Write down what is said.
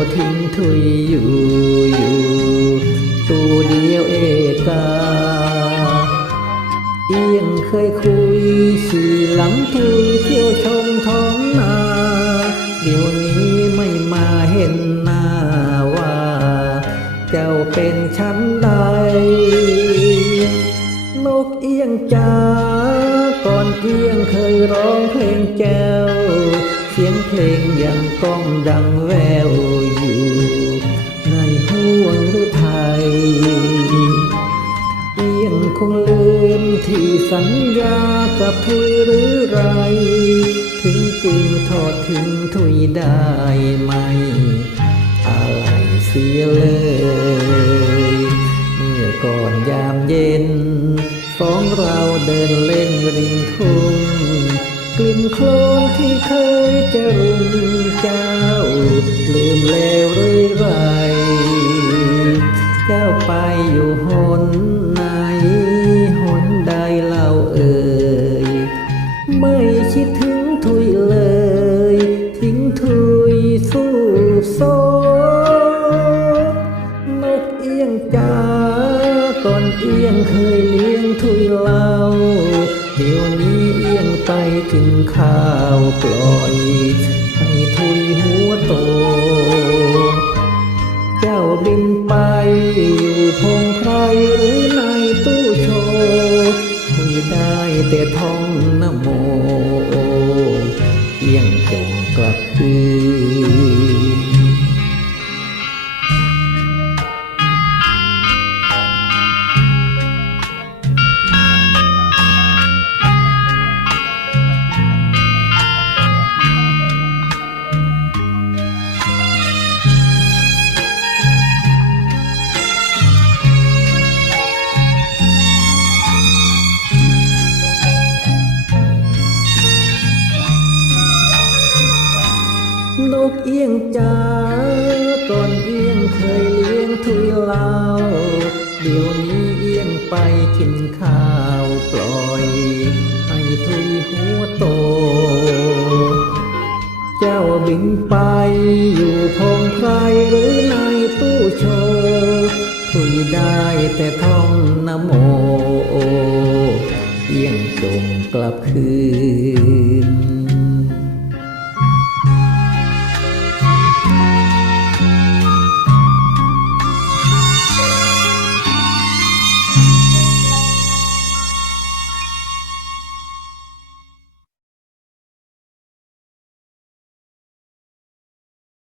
ก็ทิ้งทุยอยู่อยู่ตัวเดียวเอกาเอียงเคยคุยสี่หลังทุยเที่ยวชมท้องนาเดี๋ยวนี้ไม่มาเห็นหน้าว่า เจ้าเป็นชั้นใด นกเอียงจ้าก่อนเอียงเคยร้องเพลงแจ้วเสียงเพลงยังก้องดังแวว เอียงคงลืมที่สัญญากับทุยหรือไร ถึงจริงทอดถึงทุยได้ไหม อะไรเสียเลย เมื่อก่อนยามเย็นสองเราเดินเล่นริมทุ่งกลิ่นโคลนที่เคยจะรุมเจ้า ลืมแล้วหรือไร เจ้าไปอยู่หน ก่อนเอียงเคยเลี้ยงทุยเล่าเดี๋ยวนี้เอียงไปกินข้าวปล่อยให้ทุยหัวโต เจ้าบินไปอยู่พงไพรหรือในตู้โชว์คุยได้แต่ท่องนโม เอียงจงกลับคืน นกเอียงจ้าก่อนเอียงเคยเลี้ยงทุยเล่าเดี๋ยวนี้เอียงไปกินข้าวปล่อยให้ทุยหัวโต เจ้าบินไปอยู่พงไพรหรือในตู้โชว์ทุยได้แต่ท่องนโม เอียงจงกลับคืน